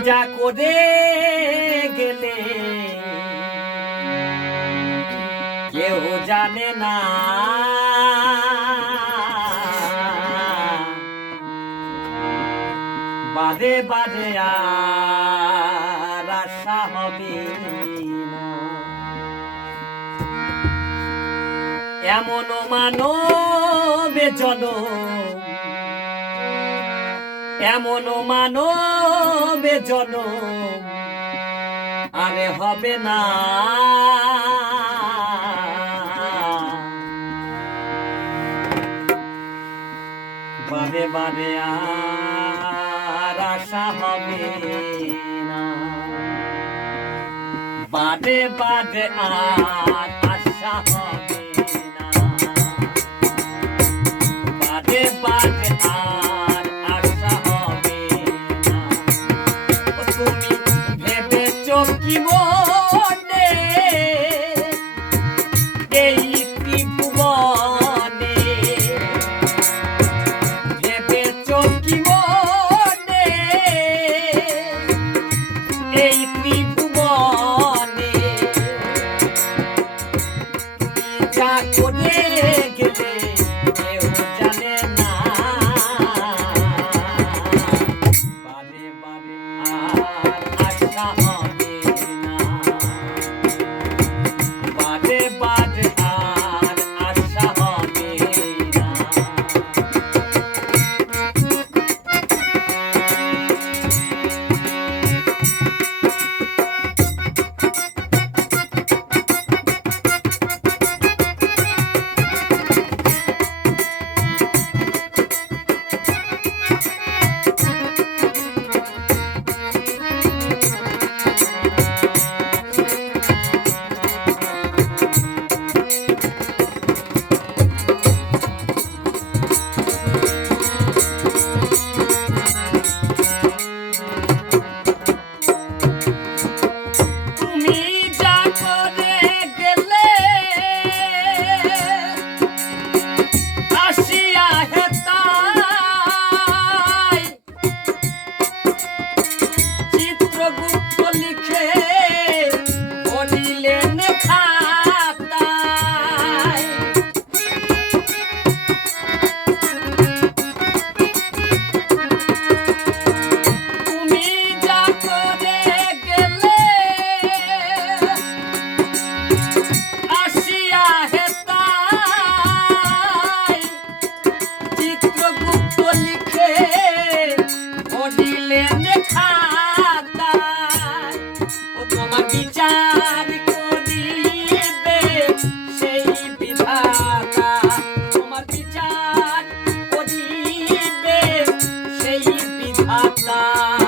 যা করে গেলে। কেউ জানে না। বারে বারে আর আশা হবে এমন মানবে জনম এমন মানবে জন আরে হবে না। বারে বারে আর আশা হবে না। বারে বারে আর আশা হবে আতা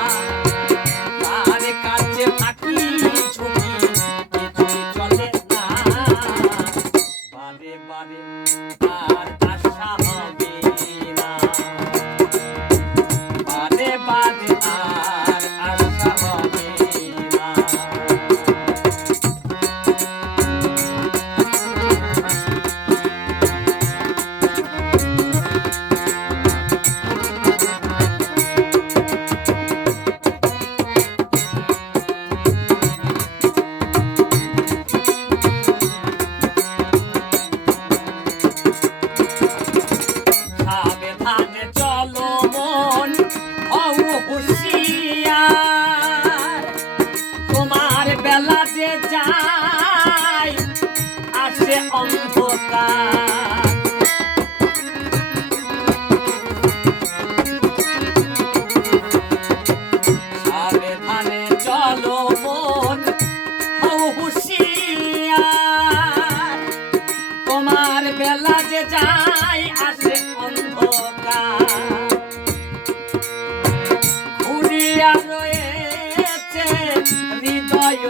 হুশিয়ার। তোমার বেলা যে যাই আসে অন্ধকার। ঘুরিয়া রয়েছে হৃদয়